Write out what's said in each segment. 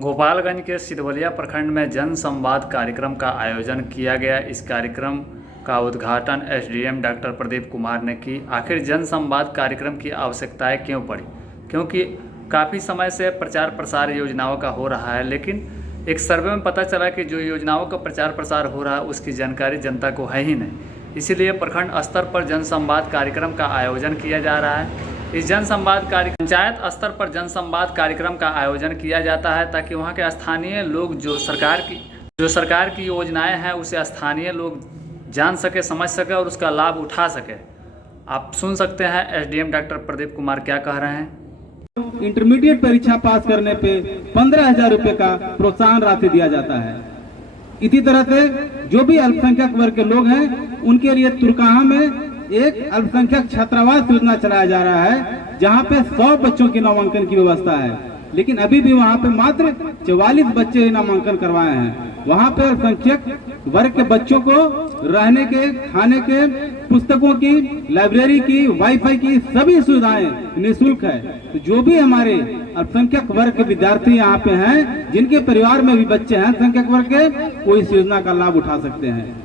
गोपालगंज के सिधवलिया प्रखंड में जन संवाद कार्यक्रम का आयोजन किया गया। इस कार्यक्रम का उद्घाटन एसडीएम डॉक्टर प्रदीप कुमार ने की। आखिर जन संवाद कार्यक्रम की आवश्यकताएं क्यों पड़ी? क्योंकि काफ़ी समय से प्रचार प्रसार योजनाओं का हो रहा है, लेकिन एक सर्वे में पता चला कि जो योजनाओं का प्रचार प्रसार हो रहा है उसकी जानकारी जनता को है ही नहीं। इसीलिए प्रखंड स्तर पर जन संवाद कार्यक्रम का आयोजन किया जा रहा है। इस जन संवाद कार्यक्रम पंचायत स्तर पर जन संवाद कार्यक्रम का आयोजन किया जाता है ताकि वहां के स्थानीय लोग जो सरकार की योजनाएं हैं उसे स्थानीय लोग जान सके, समझ सके और उसका लाभ उठा सके। आप सुन सकते हैं एसडीएम डॉक्टर प्रदीप कुमार क्या कह रहे हैं। इंटरमीडिएट परीक्षा पास करने पे 15,000 रुपए का प्रोत्साहन राशि दिया जाता है। इसी तरह से जो भी अल्पसंख्यक वर्ग के लोग हैं उनके लिए तुरकाहा में एक अल्पसंख्यक छात्रावास योजना चलाया जा रहा है, जहां पे 100 बच्चों की नामांकन की व्यवस्था है, लेकिन अभी भी वहां पे मात्र 44 बच्चे नामांकन करवाए हैं। वहां पे अल्पसंख्यक वर्ग के बच्चों को रहने के, खाने के, पुस्तकों की, लाइब्रेरी की, वाईफाई की सभी सुविधाएं निःशुल्क है। तो जो भी हमारे अल्पसंख्यक वर्ग के विद्यार्थी यहाँ पे हैं, जिनके परिवार में भी बच्चे हैं अल्पसंख्यक वर्ग के, वो इस योजना का लाभ उठा सकते हैं।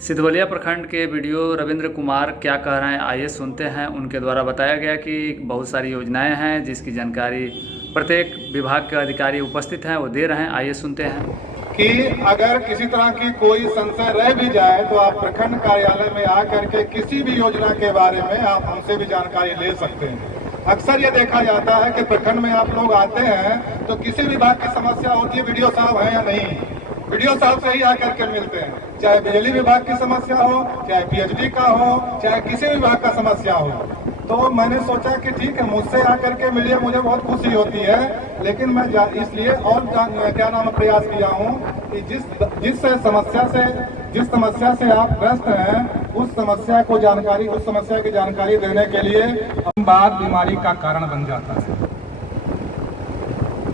सिधवलिया प्रखंड के वीडियो रविंद्र कुमार क्या कह रहे हैं, आइए सुनते हैं। उनके द्वारा बताया गया कि बहुत सारी योजनाएं हैं जिसकी जानकारी प्रत्येक विभाग के अधिकारी उपस्थित हैं, वो दे रहे हैं। आइए सुनते हैं कि अगर किसी तरह की कोई संशय रह भी जाए तो आप प्रखंड कार्यालय में आकर के किसी भी योजना के बारे में आप हमसे भी जानकारी ले सकते हैं। अक्सर ये देखा जाता है कि प्रखंड में आप लोग आते हैं तो किसी विभाग की समस्या होती है, वीडियो साहब है या नहीं, वीडियो साहब से ही आकर के मिलते हैं। चाहे बिजली विभाग की समस्या हो, चाहे पीएचडी का हो, चाहे किसी विभाग का समस्या हो। तो मैंने सोचा कि ठीक है, मुझसे आकर के मिलिए, मुझे बहुत खुशी होती है। लेकिन मैं इसलिए और प्रयास किया हूँ कि जिस समस्या से आप ग्रस्त हैं उस समस्या की जानकारी देने के लिए बात बीमारी का कारण बन जाता है।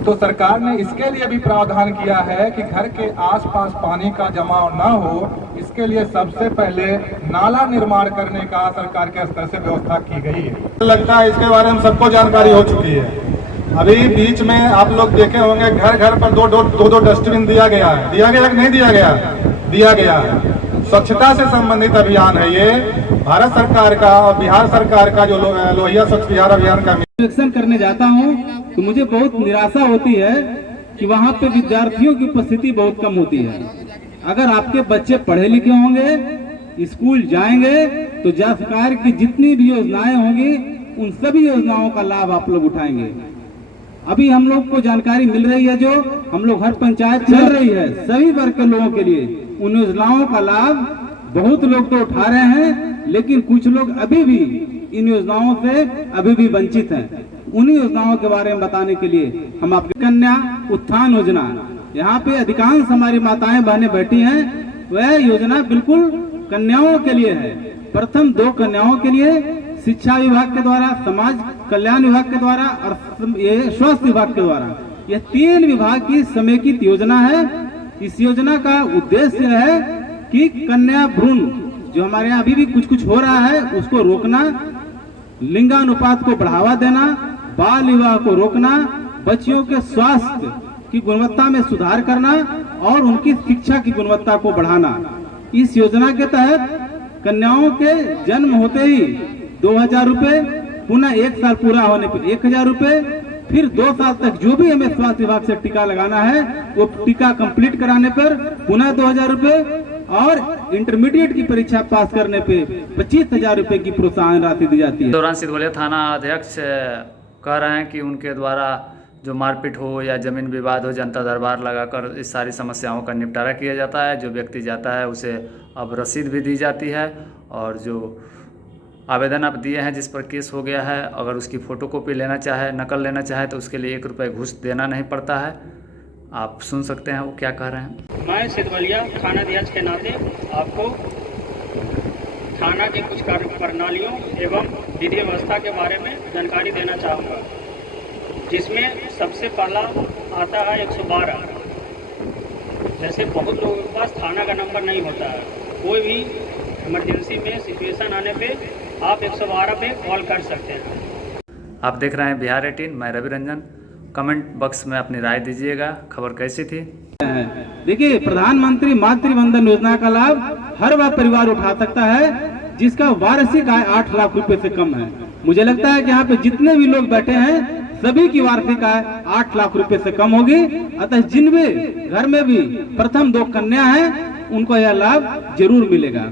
तो सरकार ने इसके लिए भी प्रावधान किया है कि घर के आसपास पानी का जमाव न हो, इसके लिए सबसे पहले नाला निर्माण करने का सरकार के स्तर से व्यवस्था की गई है। लगता है इसके बारे में सबको जानकारी हो चुकी है। अभी बीच में आप लोग देखे होंगे घर घर पर दो डस्टबिन दिया गया है। दिया गया कि नहीं दिया गया? दिया गया है। स्वच्छता से संबंधित अभियान है ये, भारत सरकार का और बिहार सरकार का जो लोहिया स्वच्छ बिहार अभियान का। निरीक्षण करने जाता हूँ तो मुझे बहुत निराशा होती है कि वहाँ पे विद्यार्थियों की उपस्थिति बहुत कम होती है। अगर आपके बच्चे पढ़े लिखे होंगे, स्कूल जाएंगे, तो सरकार की जितनी भी योजनाएं होंगी उन सभी योजनाओं का लाभ आप लोग उठाएंगे। अभी हम लोग को जानकारी मिल रही है, जो हम लोग हर पंचायत चल रही है, सभी वर्ग के लोगों के लिए उन योजनाओं का लाभ बहुत लोग तो उठा रहे हैं, लेकिन कुछ लोग अभी भी इन योजनाओं से अभी भी वंचित हैं। उन्हीं योजनाओं के बारे में बताने के लिए हम आपके कन्या उत्थान योजना, यहाँ पे अधिकांश हमारी माताएं बहनें बैठी हैं, वह योजना बिल्कुल कन्याओं के लिए है। प्रथम 2 कन्याओं के लिए शिक्षा विभाग के द्वारा, समाज कल्याण विभाग के द्वारा और ये स्वास्थ्य विभाग के द्वारा, यह 3 विभाग की समेकित योजना है। इस योजना का उद्देश्य है कि कन्या भ्रूण जो हमारे यहाँ अभी भी कुछ हो रहा है उसको रोकना, लिंगानुपात को बढ़ावा देना, बाल विवाह को रोकना, बच्चियों के स्वास्थ्य की गुणवत्ता में सुधार करना और उनकी शिक्षा की गुणवत्ता को बढ़ाना। इस योजना के तहत कन्याओं के जन्म होते ही 2,000 रुपए, पुनः 1 साल पूरा होने पर 1,000 रुपए, फिर 2 साल तक जो भी हमें स्वास्थ्य विभाग से टीका लगाना है वो टीका कंप्लीट कराने पर पुनः 2,000 रुपए, और इंटरमीडिएट की परीक्षा पास करने पे 25,000 रुपए की प्रोत्साहन राशि दी जाती है। दौरान सिधवलिया थाना अध्यक्ष कह रहे हैं कि उनके द्वारा जो मारपीट हो या जमीन विवाद हो, जनता दरबार लगाकर इस सारी समस्याओं का निपटारा किया जाता है। जो व्यक्ति जाता है उसे अब रसीद भी दी जाती है, और जो आवेदन आप दिए हैं जिस पर केस हो गया है, अगर उसकी फ़ोटोकॉपी लेना चाहे, नकल लेना चाहे तो उसके लिए 1 रुपये घूस देना नहीं पड़ता है। आप सुन सकते हैं वो क्या कह रहे हैं। मैं सिधवलिया थाना अध्यक्ष के नाते आपको थाना की कुछ कार्य प्रणालियों एवं विधि व्यवस्था के बारे में जानकारी देना चाहूँगा, जिसमें सबसे पहला आता है 112। जैसे बहुत लोगों के पास थाना का नंबर नहीं होता है, कोई भी इमरजेंसी में सिचुएशन आने पे आप 112 पे कॉल कर सकते हैं। आप देख रहे हैं बिहार 18, मैं रवि रंजन। कमेंट बॉक्स में अपनी राय दीजिएगा। खबर कैसी थी? देखिए, प्रधानमंत्री मातृवंदन योजना का लाभ हर वह परिवार उठा सकता है जिसका वार्षिक आय 8 लाख रुपए से कम है। मुझे लगता है कि यहाँ पे जितने भी लोग बैठे हैं सभी की वार्षिक आय 8 लाख रुपए से कम होगी। अतः जिन भी घर में भी प्रथम 2 कन्या हैं उनको यह लाभ जरूर मिलेगा।